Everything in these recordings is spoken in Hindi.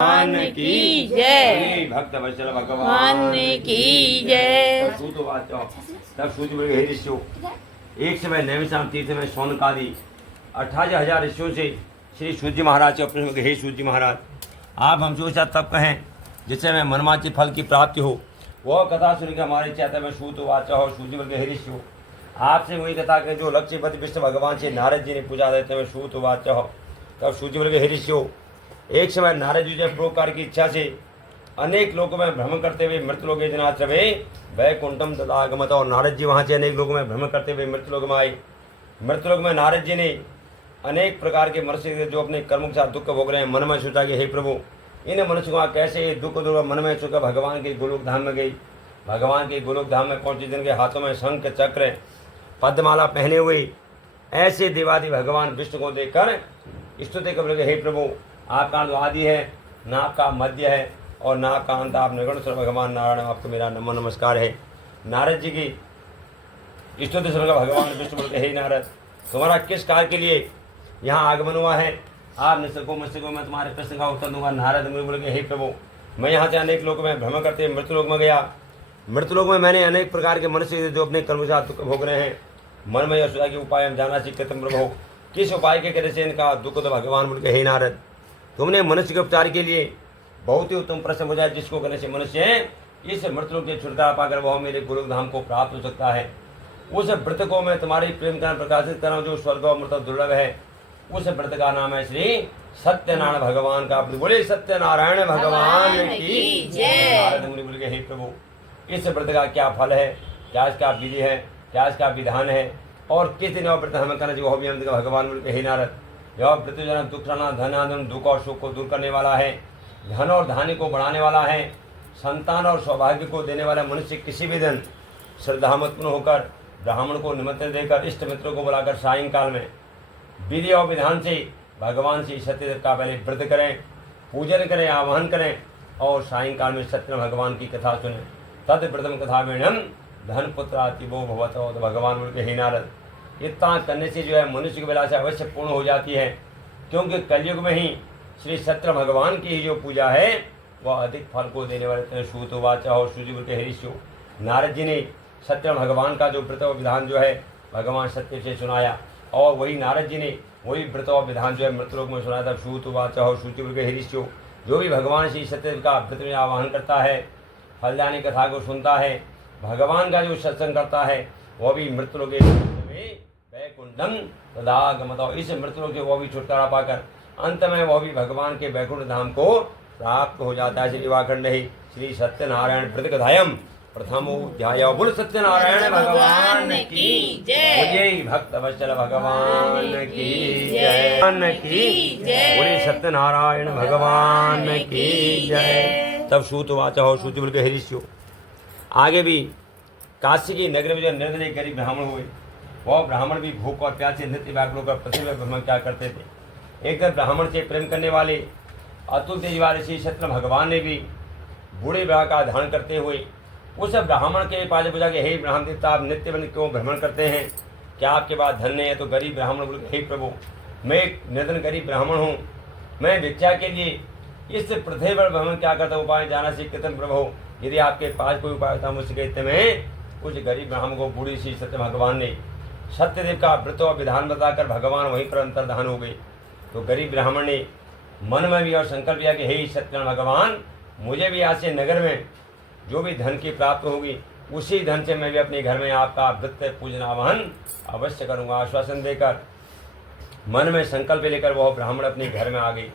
भगवान की जय। भक्त वत्सल भगवान की जय। तब सूर्य बोले हे ऋषियों, एक समय नैमिषारण्य तीर्थ में शौनकादि 18,000 ऋषियों से श्री सूर्य महाराज से प्रश्न किया, हे सूर्य महाराज, आप हमसे वो तब कहें जिससे हमें मनमाची फल की प्राप्ति हो। वह कथा सुनकर हमारे चाहते में सूत वाचा हो। सूर्य बोले हे ऋषियों, आपसे वही कथा के जो लक्ष्य पति विष्णु भगवान से नारद जी ने पूजा देते हुए सूत वाचा हो। तब सूर्य बोले हे ऋषियों, एक समय नारद जी ने परोपकार की इच्छा से अनेक लोगों में भ्रमण करते हुए मृत्युलोके जनाश्रमे वैकुंठम तदागमत। और नारद जी वहाँ से अनेक लोगों में भ्रमण करते हुए मृत्युलोक में आए। मृत्युलोक में नारद जी ने अनेक प्रकार के मनुष्य जो अपने कर्मों के साथ दुख भोग रहे हैं, मन में सोचा कि हे प्रभु, इन मनुष्यों का कैसे दुख दूर मन में सोचा भगवान के गोलोक धाम में गई। भगवान के गोलोक धाम में पहुंचे, जिनके हाथों में शंख चक्र पद्ममाला पहने हुए ऐसे देवादि भगवान विष्णु को देखकर स्तुति कर बोले, हे प्रभु, आपका आदि है, ना आपका मध्य है और ना आपका अंत, आप निर्गुण स्वरूप भगवान नारायण, आपको मेरा नमन नमस्कार है। नारद जी की स्तुति सुनकर भगवान विष्णु बोलते, हे नारद, तुम्हारा किस कार्य के लिए यहाँ आगमन हुआ है? आप निश्चको मुझको मैं तुम्हारे प्रश्न का उत्तर दूंगा। नारद मुनि बोले, हे प्रभु, मैं यहाँ से अनेक लोगों में भ्रमण करते हुए मृत्युलोक में गया। मृत्युलोक में मैंने अनेक प्रकार के मनुष्य जो अपने कर्म के साथ दुख भोग रहे हैं, मन में यह सोचा कि उपाय हम जाना चाहिए प्रभु, किस उपाय के करने से इनका दुख तो भगवान बोल के, हे नारद, तुमने मनुष्य के उपचार के लिए बहुत ही उत्तम प्रश्न पूछा, जिसको करने से मनुष्य इस मृत्युलोक के छुटकारा पाकर वह मेरे गोलोक धाम को प्राप्त हो सकता है। उस व्रत को मैं तुम्हारी प्रेम का प्रकाशित कर रहा हूँ, जो स्वर्ग और मृत दुर्लभ है। उस व्रत का नाम है श्री सत्यनारायण भगवान का। बोले सत्यनारायण भगवान की जय। नारद मुनि बोले, हे प्रभु, इस व्रत का क्या फल है, क्या इसका विधि है, क्या इसका विधान है और किस दिन व्रत हमें करना चाहिए, वह भी हम भगवान बोले, हे नारद, यह व्रत जो दुख धन दुख और सुख को दूर करने वाला है, धन और धान्य को बढ़ाने वाला है, संतान और सौभाग्य को देने वाला। मनुष्य किसी भी दिन श्रद्धामत्पूर्ण होकर ब्राह्मण को निमंत्रण देकर इष्ट मित्रों को बुलाकर सायंकाल में विधि और विधान से भगवान श्री सत्यदेव का पहले व्रत करें, पूजन करें, आवाहन करें और सायंकाल में सत्य भगवान की कथा सुने। तद व्रतम कथा वेणम धन पुत्र आतिबो भवत। तो भगवान बोल के, हे नारद, इतना करने से जो है मनुष्य की विलासा अवश्य पूर्ण हो जाती है, क्योंकि कलयुग में ही श्री सत्य भगवान की ही जो पूजा है वह अधिक फल को देने वाले। सूत वाचा और सूर्य बोल के, हे ऋषियों, नारद जी ने सत्य भगवान का जो व्रत और विधान जो है भगवान सत्य से सुनाया और वही नारद जी ने वही व्रत और विधान जो है मृतलोक में सुनाया था। सूत वाचा और सूर्य बोल के, हे ऋषियों, जो भी भगवान श्री सत्यदेव का व्रत में आवाहन करता है, फलदानी कथा को सुनता है, भगवान का जो सत्संग करता है, वह भी मृतलोक वैकुंठम तदागमत। इस मृत्युलोक से वह भी छुटकारा पाकर अंत में वह भी भगवान के वैकुंठ धाम को प्राप्त हो जाता है। श्री वाखंड ही श्री सत्यनारायण व्रत कथायम प्रथमोध्याय। बोल सत्यनारायण भगवान की जय। भक्त वत्सल भगवान की जय। बोले सत्यनारायण भगवान की जय। तब सूत वाचा हो, सूत बोल के, हे ऋषियों, आगे भी काशी की नगर में जो निर्दयी गरीब ब्राह्मण हुए, वह ब्राह्मण भी भूख और प्यास से नित्य व्याकुल होकर पृथ्वी में भ्रमण क्या करते थे। एक दिन ब्राह्मण से प्रेम करने वाले अतुल तेज वाले श्री सत्य भगवान ने भी बूढ़े विवाह का धारण करते हुए उस ब्राह्मण के पास पूछा कि हे ब्राह्मण देवता, आप नित्य बन क्यों भ्रमण करते हैं? क्या आपके पास धन नहीं है? तो गरीब ब्राह्मण बोले, हे प्रभु, मैं एक निर्धन गरीब ब्राह्मण हूँ, मैं भिक्षा के लिए इस पृथ्वी पर भ्रमण क्या करता हूँ, उपाय जाना सीखते प्रभु, यदि आपके पास कोई उपाय होता मुझसे कहते। में उस गरीब ब्राह्मण को बूढ़ी श्री सत्य भगवान ने सत्यदेव का व्रत और विधान बताकर भगवान वहीं पर अंतर्धान हो गए। तो गरीब ब्राह्मण ने मन में भी और संकल्प किया कि हे सत्यनारायण भगवान, मुझे भी आज से नगर में जो भी धन की प्राप्त होगी उसी धन से मैं भी अपने घर में आपका व्रत पूजन आवाहन अवश्य करूँगा। आश्वासन देकर मन में संकल्प लेकर वह ब्राह्मण अपने घर में आ गई।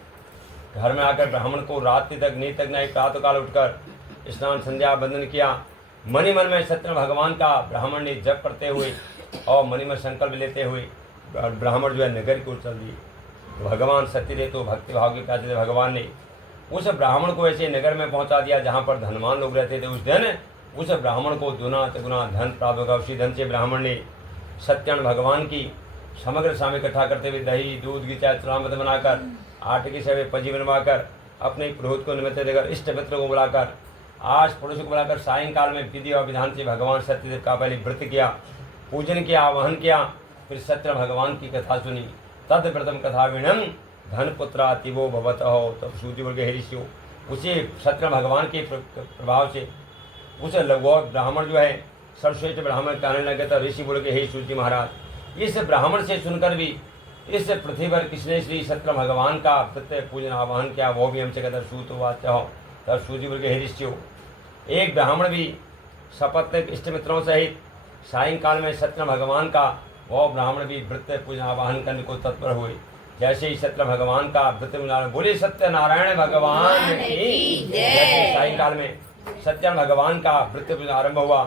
घर में आकर ब्राह्मण को रात्रि तक नींद तक नहीं, प्रातःकाल उठकर स्नान संध्या बंदन किया। मन ही मन में सत्य भगवान का ब्राह्मण ने जप करते हुए और मन में संकल्प लेते हुए ब्राह्मण जो है नगर को चल दिए। तो भगवान सत्यदेव तो भक्ति भाव के प्यासे भगवान ने उस ब्राह्मण को ऐसे नगर में पहुंचा दिया जहां पर धनवान लोग रहते थे। उस दिन उस ब्राह्मण को दुना तिगुना धन प्राप्त होगा। उसी धन से ब्राह्मण ने सत्यनारायण भगवान की समग्र सामग्री इकट्ठा करते हुए दही दूध की चाय चूड़ामृत बनाकर आटे की सेवे पजी बनवाकर अपने पुरोहित को निमित्त देकर इष्ट मित्र को बुलाकर आज पड़ोसी को बुलाकर सायंकाल में विधि और विधान से भगवान सत्यदेव का पहले व्रत किया, पूजन किया, आवाहन किया, फिर सत्य भगवान की कथा सुनी। तद व्रतम कथा विणम धन पुत्रातिवो भवत हो। तब सूर्य बोल के हे ऋषियों, उसी सत्यनारायण भगवान के प्रभाव से उस लघुवर ब्राह्मण जो है सर्वश्रेष्ठ ब्राह्मण कहने लगे। तो ऋषि बोल के हे सूर्य महाराज, इस ब्राह्मण से सुनकर भी इस पृथ्वी पर किसने श्री सत्यनारायण भगवान का प्रत्यय पूजन आवाहन किया, वो भी हमसे कहता सूतवाच हो। तब सूर्य बोल के हे ऋषियों, एक ब्राह्मण भी सपत्निक इष्ट मित्रों सहित सायंकाल में सत्यनारायण भगवान का वह ब्राह्मण भी वृत्य पूजन आवाहन करने को तत्पर हुए। जैसे ही सत्यनारायण भगवान का वृत्य बोले सत्यनारायण भगवान की जैसे सायंकाल में सत्यनारायण भगवान का वृत्य पूजन आरंभ हुआ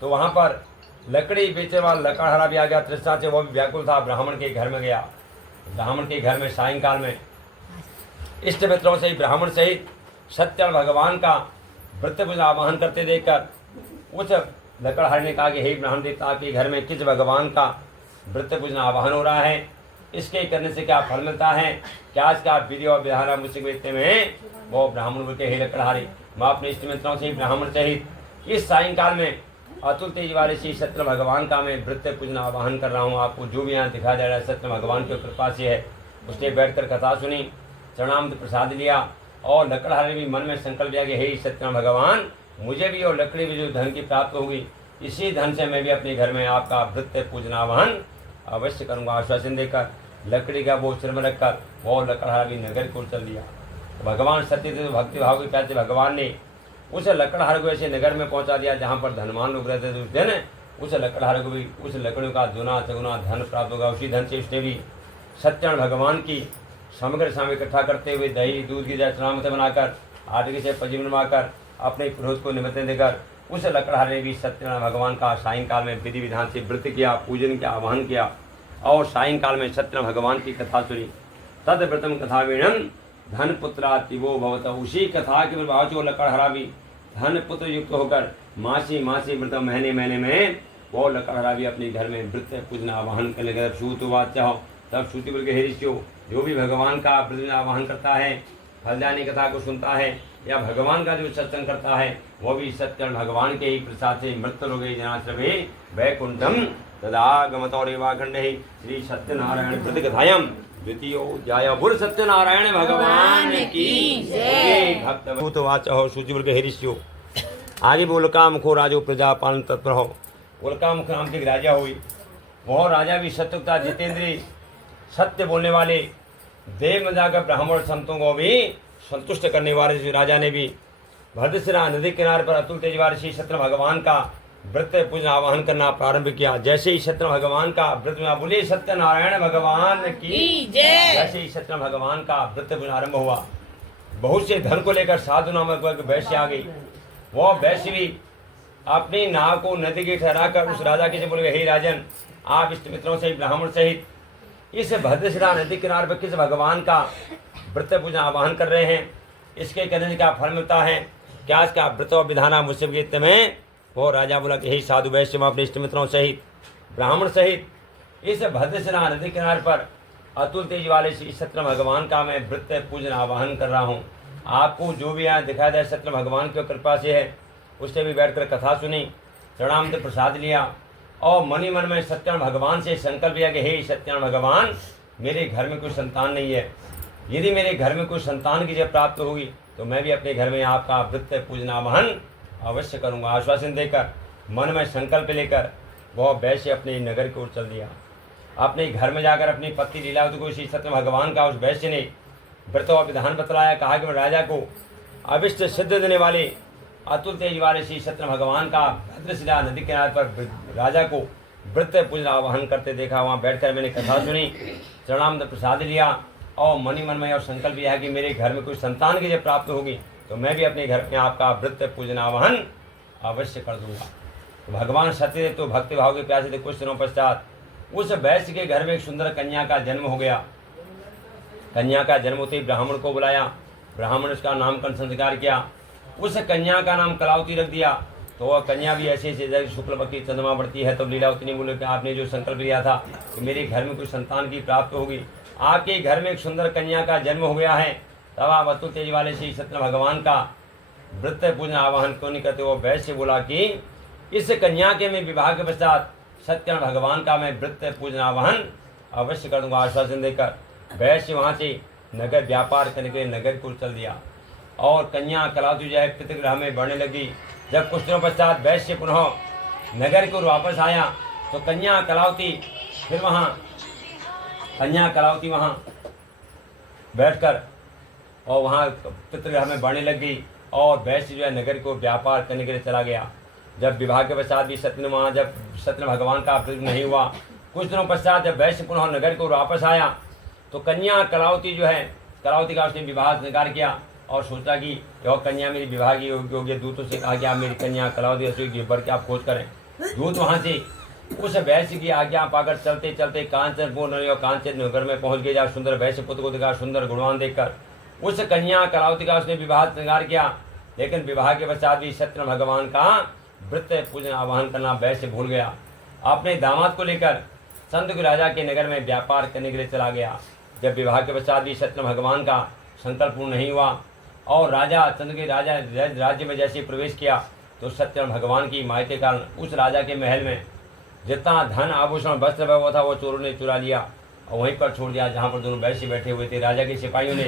तो वहां पर लकड़ी बेचने वाला लकड़हारा भी आ गया तृष्णा से, वो भी व्याकुल था, ब्राह्मण के घर में गया। ब्राह्मण के घर में सायंकाल में इष्ट मित्रों से ब्राह्मण सहित सत्यनारायण भगवान का वृत्य पूजन आवाहन करते देखकर उस लकड़हारे ने कहा कि हे ब्राह्मण देवता, आपके घर में किस भगवान का वृत्य पूजन आवाहन हो रहा है, इसके करने से क्या फल मिलता है, क्या इसका विधि और विधान मुझसे बेचते में। वो ब्राह्मण बोल के हे लकड़हारे, मैं अपने इष्ट मित्रों से ब्राह्मण सहित इस सायंकाल में अतुल तेज वाले श्री सत्यनारायण भगवान का मैं वृत्य पूजन आवाहन कर रहा हूँ। आपको जो भी यहाँ दिखा दे रहा है सत्यनारायण भगवान की कृपा से है। उसने बैठकर कथा सुनी, प्रणाम प्रसाद लिया और लकड़हारे भी मन में संकल्प लिया कि हे सत्यनारायण भगवान, मुझे भी और लकड़ी भी जो धन की प्राप्त होगी, इसी धन से मैं भी अपने घर में आपका वृत्य पूजन आवाहन अवश्य करूँगा। आश्वासन देकर लकड़ी का वो सिर में रखकर वो लकड़हारा भी नगर को चल दिया। भगवान सत्यदेव भक्ति भाव के प्यासे भगवान ने उस लकड़हारे को ऐसे नगर में पहुंचा दिया जहाँ पर धनवान लोग रहते थे। उस दिन उस लकड़हारे को भी उस लकड़ियों का दुना चगुना धन प्राप्त होगा। उसी धन से उसने भी सत्यनारायण भगवान की समग्र सामग्री इकट्ठा करते हुए दही दूध की चरणामृत बनाकर आटे से पजी बनवाकर अपने पुरोहित को निमंत्रण देकर उस लकड़हारे ने भी सत्यनारायण भगवान का सायंकाल में विधि विधान से व्रत किया, पूजन किया, आह्वान किया और सायंकाल में सत्यनारायण भगवान की कथा सुनी। तद व्रतम कथा वीणम धन पुत्रातिवो भवत। उसी कथा के प्रभाव से वो लकड़हारा भी धन पुत्र युक्त होकर मासी मासी व्रत महीने महीने में वो लकड़हारा भी अपने घर में वृत्य पूजन आवाहन करने लगे। सूतवाच हो। तब सूति बोल के हे ऋषियों, जो भी भगवान का वृत्य आवाहन करता है, फलदायिनी कथा को सुनता है या भगवान का जो सत्संग करता है, वो भी सत्यनारायण भगवान के ही प्रसाद से मृत लोगे जनाश्रमे वैकुंठम तदागमतो रेवाखंडे श्री सत्यनारायण व्रत कथायम द्वितीयोऽध्याय। बोल सत्यनारायण भगवान की जय। भक्त वाच हो। सूची बोल के हे ऋषियों, आगे बोलका मुखो राजो प्रजा पालन तत्पर हो। बोलका मुख नाम के राजा हुई, वह राजा भी सत्यता जितेंद्री सत्य बोलने वाले देव में जाकर ब्राह्मण संतों को भी संतुष्ट करने वाले राजा ने भी भद्रशिरा नदी किनारे पर अतुल तेज वाले श्री सत्यनारायण भगवान का व्रत पूजन आवाहन करना प्रारंभ किया। जैसे ही सत्यनारायण भगवान का व्रत बोले सत्यनारायण भगवान की जय। जैसे ही सत्यनारायण भगवान का व्रत पूजन आरंभ हुआ, बहुत से धन को लेकर साधु नामक वैश्य आ गई। वह वैश्य भी अपनी नाव को नदी के ठहराकर उस राजा के से बोले, हे राजन, आप इष्ट मित्रों से ब्राह्मण सहित इस भद्रशिरा नदी किनारे पर किस भगवान का व्रत पूजन आवाहन कर रहे हैं, इसके करने से क्या फल मिलता है, क्या इसका व्रत और विधाना मुझसे गीत में। वो राजा बोला कि हे साधु वैश्य, मैं अपने इष्ट मित्रों सहित ब्राह्मण सहित इस भद्रशिरा नदी किनारे पर अतुल तेज वाले श्री सत्यनारायण भगवान का मैं व्रत पूजन आवाहन कर रहा हूँ। आपको जो भी यहाँ दिखाया जाए सत्यनारायण भगवान की कृपा से है। उससे भी बैठकर कथा सुनी, प्रणाम प्रसाद लिया और मनी मन में सत्यनारायण भगवान से संकल्प लिया कि हे सत्यनारायण भगवान, मेरे घर में कोई संतान नहीं है, यदि मेरे घर में कोई संतान की जब प्राप्त होगी तो मैं भी अपने घर में आपका व्रत पूजन आवाहन अवश्य करूँगा। आश्वासन देकर मन में संकल्प लेकर वह वैश्य अपने नगर की ओर चल दिया। अपने घर में जाकर अपनी पत्नी लीलावती को श्री सत्यनारायण भगवान का उस वैश्य ने व्रत और विधान बतलाया। कहा कि मैं राजा को अभिष्ट सिद्ध देने वाले अतुल तेज वाले श्री सत्यनारायण भगवान का भद्रशिला नदी किनारे पर राजा को व्रत पूजन आवाहन करते देखा। वहाँ बैठकर मैंने कथा सुनी, प्रणाम प्रसाद लिया और मनी मन में और संकल्प लिया कि मेरे घर में कोई संतान की जब प्राप्त होगी तो मैं भी अपने घर में आपका व्रत पूजन आवाहन अवश्य कर दूंगा। तो भगवान सत्यदेव तो भक्ति भाव के प्यासे थे। कुछ दिनों पश्चात उस वैश्य के घर में एक सुंदर कन्या का जन्म हो गया। कन्या का जन्म होते ही ब्राह्मण को बुलाया, ब्राह्मण उसका नामकरण संस्कार किया। उस कन्या का नाम कलावती रख दिया। तो वह कन्या भी ऐसे जैसे शुक्ल पक्ष की चंद्रमा बढ़ती है। तो लीलावती ने बोले कि आपने जो संकल्प लिया था कि मेरे घर में कोई संतान की प्राप्त होगी, आपके घर में एक सुंदर कन्या का जन्म हो गया है, तब आप अतुल तेज वाले श्री सत्यनारायण भगवान का व्रत पूजन आवाहन क्यों नहीं करते। वो वैश्य बोला कि इस कन्या के मैं विवाह के पश्चात सत्यनारायण भगवान का मैं व्रत पूजन आवाहन अवश्य कर दूंगा। आश्वासन देकर वैश्य वहाँ से नगर व्यापार करने के लिए नगर को चल दिया और कन्या कलावती जो है पितृगृह में बढ़ने लगी। जब कुछ दिनों पश्चात वैश्य पुनः नगर को वापस आया तो कन्या कलावती वहाँ बैठकर और वहाँ पितृगृह में बढ़ने लग गई और वैश्य जो है नगर को व्यापार करने के लिए चला गया। जब विवाह के पश्चात भी सत्यन भगवान का प्रयोग नहीं हुआ, कुछ दिनों पश्चात जब वैश्य पुनः नगर को वापस आया तो कन्या कलावती जो है कलावती का उसने विवाह स्वीकार किया और सोचा कि यह कन्या मेरी विवाह की योग्य। दूतों से कहा कि आप मेरी कन्या कलावती ऐसी बर के आप खोज करें। दूत वहाँ से उस वैश्य की आज्ञा पाकर चलते चलते कांचनपुर नगर में पहुंच गए। जहाँ सुंदर वैश्य पुत्र को देखा, सुंदर गुणवान देखकर उस कन्या कलावती का उसने विवाह श्रृंगार किया। लेकिन विवाह के पश्चात भी सत्यन भगवान का व्रत पूजन आवाहन करना वैश्य भूल गया। अपने दामाद को लेकर चंद्रगिरि राजा के नगर में व्यापार करने के लिए चला गया। जब विवाह के पश्चात भी सत्यन भगवान का संकल्प पूर्ण नहीं हुआ और राजा चंद्रगिरि राजा राज्य में जैसे प्रवेश किया तो सत्यन भगवान की माया के कारण उस राजा के महल में जितना धन आभूषण वस्त्र वह था वो चोरों ने चुरा लिया और वहीं पर छोड़ दिया जहाँ पर दोनों वैश्य बैठे हुए थे। राजा के सिपाहियों ने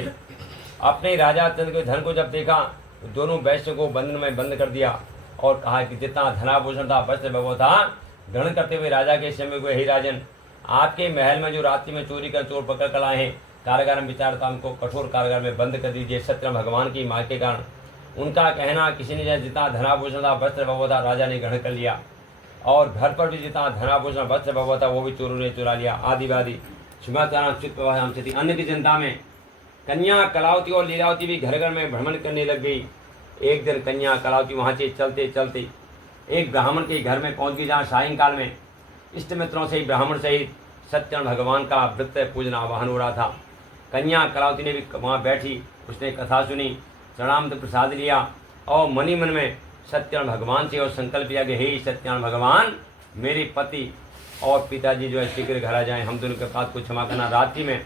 अपने राजा चंद्र के धन को जब देखा तो दोनों वैश्यों को बंधन में बंद कर दिया और कहा कि जितना धनाभूषण था वस्त्र वह था ग्रहण करते हुए राजा के समय को, हे राजन, आपके महल में जो रात्रि में चोरी कर चोर पकड़ कर आए हैं, कारागार में विचारता उनको कठोर कारागार में बंद कर दीजिए। सत्यन भगवान की माया के कारण उनका कहना किसी ने जितना धनाभूषण था वस्त्र वह था राजा ने ग्रहण कर लिया और घर पर भी जितना धनाभूषण वस्त्र वह था वो भी चोरों ने चुरा लिया। आदिवादी अन्य की जनता में कन्या कलावती और लीलावती भी घर घर में भ्रमण करने लग गई। एक दिन कन्या कलावती वहाँ से चलते चलते एक ब्राह्मण के घर में पहुँच गई जहाँ सायंकाल में इष्ट मित्रों से ही ब्राह्मण सहित सत्यन भगवान का व्रत पूजन आवाहन हो रहा था। कन्या कलावती ने भी वहाँ बैठी, उसने कथा सुनी, प्रणाम प्रसाद लिया और मनी मन में सत्यन भगवान से और संकल्प किया कि हे सत्यन भगवान, मेरे पति और पिताजी जो है शीघ्र घर आ जाएं, हम दोनों के पास को क्षमा करना। रात्रि में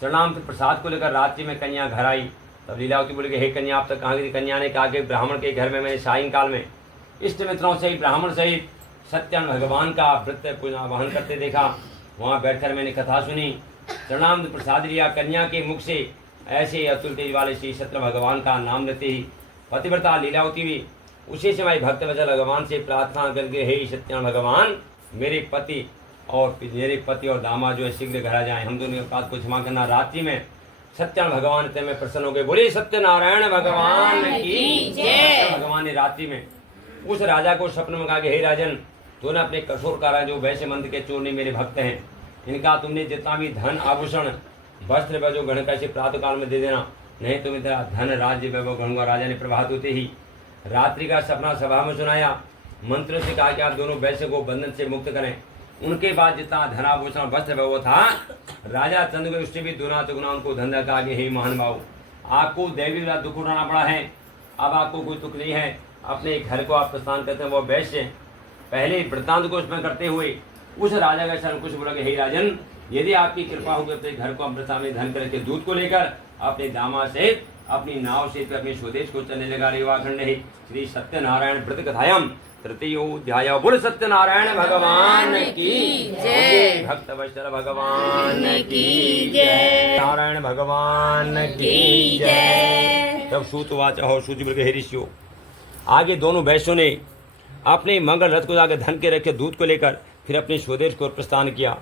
प्रणाम प्रसाद को लेकर रात्रि में कन्या घर आई। तब लीलावती बोले कि हे कन्या, आप तक कहाँ गई? कन्या ने कहा कि ब्राह्मण के घर में मैंने सायंकाल में इष्ट मित्रों से ही ब्राह्मण सहित सत्यन भगवान का व्रत पूजन आवाहन करते देखा। वहाँ बैठकर मैंने कथा सुनी, प्रणाम प्रसाद लिया। कन्या के मुख से ऐसे अतुल तेज वाले श्री सत्य भगवान का नाम लेते ही पतिव्रता लीलावती भी उसी समय भक्त वचन भगवान से प्रार्थना करके हे सत्यन भगवान, मेरे पति और दामाद जो है शीघ्र घर आ जाए, हम दोनों के पास को क्षमा करना। रात्रि में सत्यन भगवान में प्रसन्न हो गए। बोले सत्यनारायण भगवान की जय। भगवान ने रात्रि में उस राजा को स्वप्न में कहा कि हे राजन, तूने अपने कठोर कारा जो वैश्य मंत्र के चोर ने मेरे भक्त हैं, इनका तुमने जितना भी धन आभूषण वस्त्र वैभव गण कैसे प्रातः काल में दे देना, नहीं तुम्हें तेरा धन राज्य वैभव गणूंगा। राजा ने प्रभात होते ही रात्रि का सपना सभा में सुनाया, मंत्रियों से कहा कि आप दोनों वैश्य को बंधन से मुक्त करें। उनके बाद जितना धनाभूषण वस्त्र वैभव था राजा चंद्र को उससे भी दुना चुगुना उनको धंधा कहा कि हे महानुभाव, आपको दैवी दुख उठाना पड़ा है, अब आपको कोई दुख नहीं है। अपने घर को आप प्रस्थान करते हैं वो वैश्य पहले वृत्तांत को उसमें करते हुए उस राजा का शरण कुछ बोला कि हे राजन, यदि आपकी कृपा होगी अपने घर को अमृता में धन करके दूध को लेकर अपने दामाद से अपनी नाव से अपने स्वदेश को चलने लगा। रेवाखंड है श्री सत्यनारायण व्रत कथायाम तृतीयोध्याय। बोल सत्यनारायण भगवान की जय। भक्त वत्सल भगवान की जय। नारायण भगवान की जय। तब सूतवाच और सूचिवर के ऋषियों आगे दोनों वैश्यों ने अपने मंगल रथ को जाकर धन के रखे दूध को लेकर फिर अपने स्वदेश को प्रस्थान किया।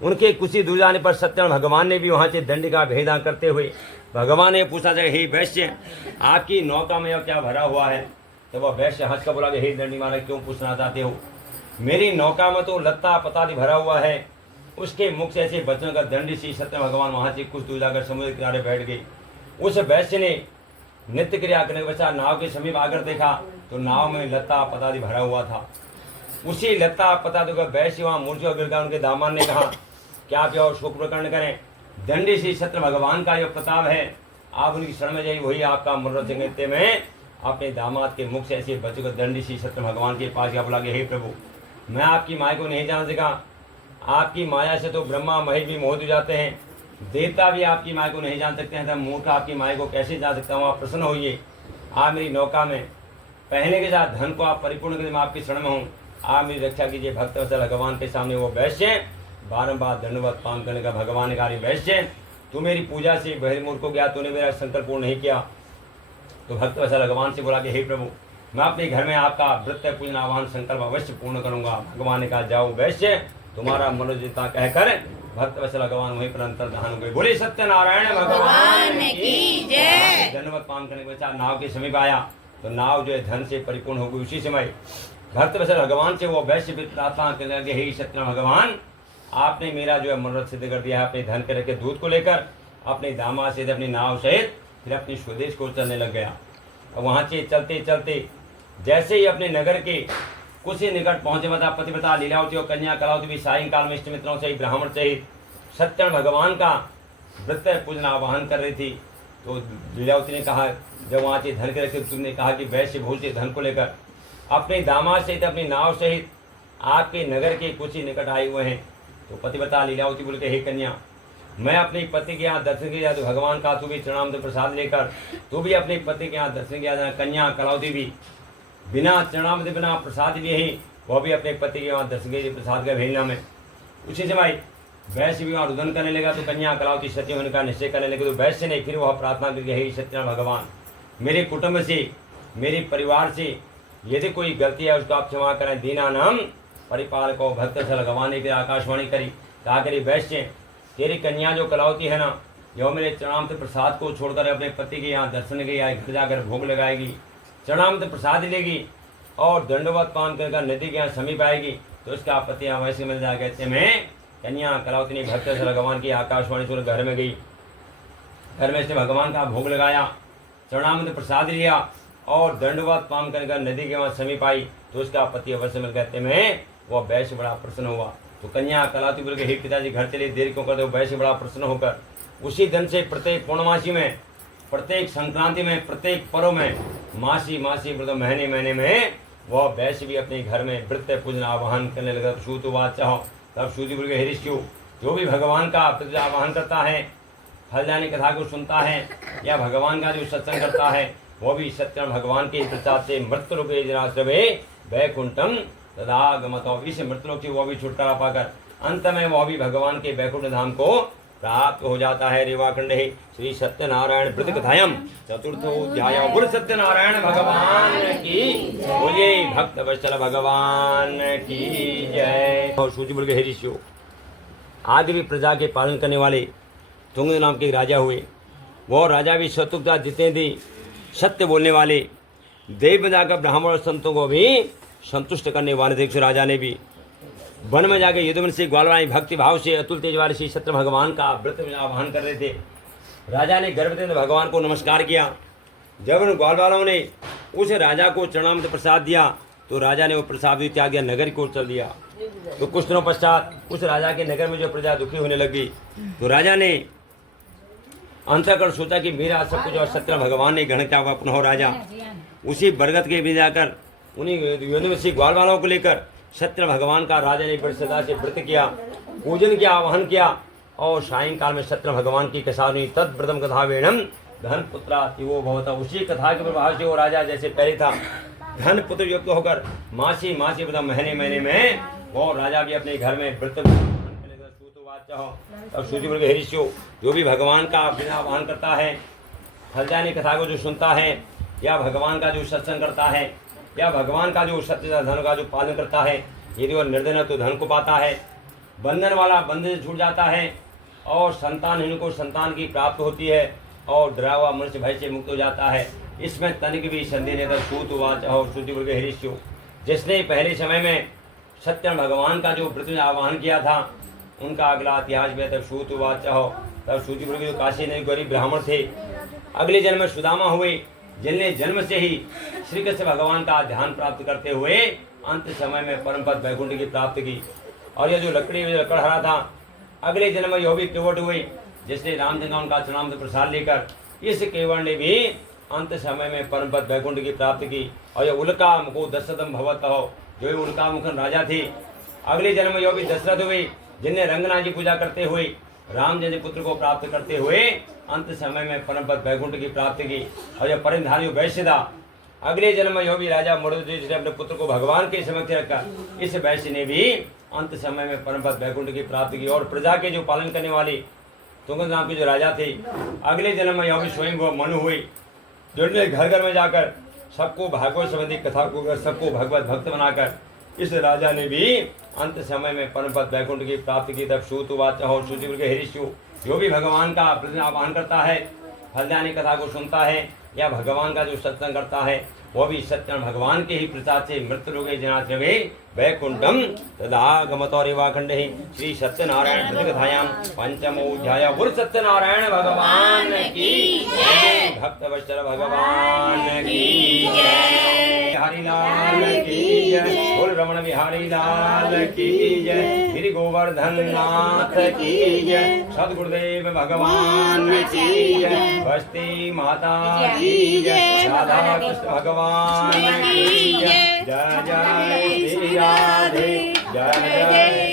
उनके कुछ ही दूर जाने पर सत्यन भगवान ने भी वहाँ से दंड का भेदन करते हुए भगवान ने पूछा जाए, हे वैश्य, आपकी नौका में अब क्या भरा हुआ है? तो वह वैश्य हंस कर बोला कि हे दंडी महाराज, क्यों पूछना चाहते हो? मेरी नौका में तो लत्ता पताली भरा हुआ है। उसके मुख से ऐसे वचन का दंडी श्री सत्य भगवान वहाँ से कुछ दूर जाकर समुद्र किनारे बैठ गए। उस वैश्य ने नित्य क्रिया करने के बचा नाव के समीप आकर देखा तो नाव में लत्ता पताली भरा हुआ था। उसी लत्ता पताली का वैश्य वहाँ मूर्छा गिर गया। उनके दामाद ने कहा कि आप यह शोक प्रकरण करें, दंडी श्री सत्य भगवान का यह प्रताप है, आप उनकी शरण में जाइए, वही आपका मनोरथ संगीत में अपने दामाद के मुख से ऐसे बच्चों को दंडी श्री सत्य भगवान के पास गया। बोला कि हे प्रभु, मैं आपकी माया को नहीं जान सका। आपकी माया से तो ब्रह्मा महेश भी मोहित हो जाते हैं, देवता भी आपकी माया को नहीं जान सकते हैं, तब मूर्ख आपकी माया को कैसे जान सकता हूँ? आप प्रसन्न होइए, आप मेरी नौका में पहले के साथ धन को आप परिपूर्ण करें, मैं आपकी शरण में हूँ, आप मेरी रक्षा कीजिए। भक्त वत्सल भगवान के सामने वो वैश्य बारंबार दंडवत पान करने का भगवान ने कहा, वैश्य तू मेरी पूजा से बहिर्मुख हो गया, तूने मेरा संकल्प पूर्ण नहीं किया। तो भक्त वत्सल भगवान से बोला कि हे प्रभु, मैं अपने घर में आपका व्रत पूजन आह्वान संकल्प अवश्य पूर्ण करूंगा। भगवान ने कहा जाओ वैश्य, तुम्हारा मनोजिता कहकर भक्त वत्सल भगवान वहीं पर अंतर्धान हुए। बोले सत्यनारायण भगवान की जय। धन्यवाद पान करने के बाद नाव के समीप आया तो नाव जो है धन से परिपूर्ण हो गई। उसी समय भक्त वत्सल भगवान से वो वैश्य प्रार्थना करने लगे, हे सत्यनारायण भगवान, आपने मेरा जो है मनोरथ सिद्ध कर दिया है। अपने धन के रखे दूध को लेकर अपने दामाद सहित अपनी नाव सहित फिर अपनी स्वदेश को चलने लग गया। और वहाँ से चलते चलते जैसे ही अपने नगर के कुछ ही निकट पहुंचे, बता पतिव्रता लीलावती और कन्या कलावती भी सायंकाल में इष्ट मित्रों सहित ब्राह्मण सहित सत्यनारायण भगवान का व्रत पूजन आवाहन कर रही थी। तो लीलावती ने कहा, जब वहाँ से धन के रखे तुमने कहा कि वैश्य भूल से धन को लेकर अपने दामाद सहित अपनी नाव सहित आपके नगर के कुछ ही निकट आए हुए हैं। तो पतिव्रता लीलावती बोल के, हे कन्या, मैं अपने पति के यहाँ दर्शन किया तो भगवान का तू भी चरणामृत प्रसाद लेकर तू भी अपने पति के यहाँ दर्शन किया जाना। कन्या कलावती भी बिना चरणामृत बिना प्रसाद भी ही वह भी अपने पति के यहाँ दर्शन के प्रसाद का भेजना में। उसी समय वैश्य भी वहाँ रुदन करने लगा तो कन्या कलावती सत्य होने का निश्चय करने लगे। तो वैश्य ने फिर वह प्रार्थना करके, हे सत्यनारायण भगवान, मेरे कुटुंब से मेरे परिवार से यदि कोई गलती है उसको आप क्षमा करें। दीना नाम परिपालको भक्त वत्सल भगवान ने फिर आकाशवाणी करी, कहा करी, वैश्य तेरी कन्या जो कलावती है ना, जो मेरे चरणामृत प्रसाद को छोड़कर अपने पति के यहाँ दर्शन के यहाँ घर जाकर भोग लगाएगी, चरणामृत प्रसाद लेगी और दंडवत पान कर नदी के यहाँ समीप आएगी तो उसका पति यहाँ वैसे मिल जाएगा। कहते में कन्या कलावती ने भक्त वत्सल भगवान की आकाशवाणी सुन घर में गई। घर में इसने भगवान का भोग लगाया, चरणामृत प्रसाद लिया और दंडवत पान कर नदी के वहाँ समीप आई तो उसका पति अवश्य मिल। कहते में वह वैश्य बड़ा प्रसन्न हुआ। तो कन्या कलावती बोल के, हे पिताजी घर चले, देर क्यों करते हो। वैश्य बड़ा प्रसन्न होकर उसी दिन से प्रत्येक पूर्णमासी में, प्रत्येक संक्रांति में, प्रत्येक पर्व में, मासी व्रत महीने महीने में वह वैश्य भी अपने घर में व्रत पूजन आवाहन करने लगा। तो सूतवाच चाहो तब सूति बोल के, हे ऋषियों, जो भी भगवान का व्रत आवाहन करता है, फलदानी कथा को सुनता है या भगवान का जो सत्संग करता है, वो भी सत्यनारायण भगवान के प्रसाद से मृत्युलोके जनाश्रवे वैकुंठम तदागमतो, इस मृत्युलोक से वह भी छुटकारा पाकर अंत में वह भी भगवान के वैकुंठ धाम को प्राप्त हो जाता है। रेवाखंड है श्री सत्यनारायण व्रत कथायम चतुर्थोध्याय। गुरु सत्यनारायण भगवान की बोलिए, भक्त वत्सल भगवान की जय। और सूची बोल के, हे ऋषियों, आदि भी प्रजा के पालन करने वाले तुंग नाम के राजा हुए। वह राजा भी शत्रुता जितने थे, सत्य बोलने वाले, देव में जाकर ब्राह्मण और संतों को भी संतुष्ट करने वाले थे। उस राजा ने भी वन में जाकर युद्धवन से ग्वालवाणी भक्ति भाव से अतुल तेज वाले श्री सत्य भगवान का व्रत आह्वान कर रहे थे। राजा ने गर्भ से भगवान को नमस्कार किया। जब उन ग्वालवालों ने उस राजा को चरणामृत प्रसाद दिया तो राजा ने वो प्रसाद भी त्याग दिया, नगर की ओर चल दिया। तो कुछ दिनों पश्चात उस राजा के नगर में जो प्रजा दुखी होने लगी तो राजा ने अंतःकरण सोचा कि मेरा सब कुछ और सत्य भगवान ने ग्रहण किया हुआ। पुनः राजा उसी बरगद के भी जाकर उन्हीं यूनिवर्सिटी ग्वाल वालों को लेकर सत्य भगवान का राजा ने बड़ी श्रद्धा से व्रत किया, पूजन किया, आवाहन किया और सायंकाल में सत्य भगवान की कथा हुई। तद व्रतम कथा वेणम धन पुत्रा वो भवता। उसी कथा के प्रभाव से वो राजा जैसे पहले था धन पुत्र युक्त होकर मासी व्रत महीने महीने में वो राजा भी अपने घर में व्रत अब सूची बोल के, ऋषियों, जो भी भगवान का बिना आह्वान करता है, फलदानी कथा को जो सुनता है या भगवान का जो सत्संग करता है या भगवान का जो सत्य धन का जो पालन करता है, यदि वह निर्धन है तो धन को पाता है, बंधन वाला बंधन से छूट जाता है और संतानहीन को संतान की प्राप्त होती है और डरा हुआ मनुष्य भय से मुक्त हो जाता है। इसमें तनिक भी संदेह नहीं था। सूतवाच और सूची बोल के, ऋषियों, जिसने पहले समय में सत्य भगवान का जो व्रत आह्वान किया था उनका अगला इतिहास भी है। तब सूतवाच तब सूची बोल के, काशी नहीं गरीब ब्राह्मण थे, अगले जन्म में सुदामा हुए, जिनने जन्म से ही श्री कृष्ण भगवान का ध्यान प्राप्त करते हुए अंत समय में परम पद वैकुंठ की प्राप्त की। और यह जो लकड़हरा था, अगले जन्म में यह भी केवट हुई, जिसने रामचंद्र उनका चरणामृत प्रसाद लेकर इस केवट ने भी अंत समय में परम पद वैकुंठ की प्राप्त की। और यह उल्का मुखो दशरथम भवत हो, जो उल्का मुखन राजा थे, अगले जन्म में यह भी दशरथ हुए, जिनने रंगनाथ की पूजा करते हुए राम जैसे पुत्र को प्राप्त करते हुए अंत समय में परम पद वैकुंठ की प्राप्ति की। और यह परिधारी वैश्य था, अगले जन्म में यह भी राजा मरुदध्वज ने अपने पुत्र को भगवान के समक्ष रखकर इस वैश्य ने भी अंत समय में परम पद वैकुंठ की प्राप्ति की। और प्रजा के जो पालन करने वाले तुंगन राम के जो राजा थे, अगले जन्म में यहाँ भी स्वयं वो मनु हुई, जिन्होंने घर घर में जाकर सबको भागवत संबंधी कथा को सबको भगवत भक्त बनाकर इस राजा ने भी अंत समय में परम पद वैकुंठ की प्राप्ति की। तब सूत वाच और सूचि के हरिष्यु जो भी भगवान का प्रतिदिन आह्वान करता है, फलदायी कथा को सुनता है या भगवान का जो सत्संग करता है, वो भी सत्यनारायण भगवान के ही प्रसाद से मृत्यु रोगे जनाश्रमे वैकुंठम तदागमतौरिवाखंडे श्री सत्यनारायण प्रतिकथायां पंचमोऽध्याय। बोल सत्यनारायण भगवान की जय, भक्त वत्सल भगवान की जय, हरिलाल की जय, बोल रमण बिहारी लाल की जय, श्री गोवर्धन नाथ की जय, सद्गुरुदेव भगवान की जय, बस्ती माता की जय, राधा कृष्ण भगवान की जय, जय जय श्री राधे, जय जय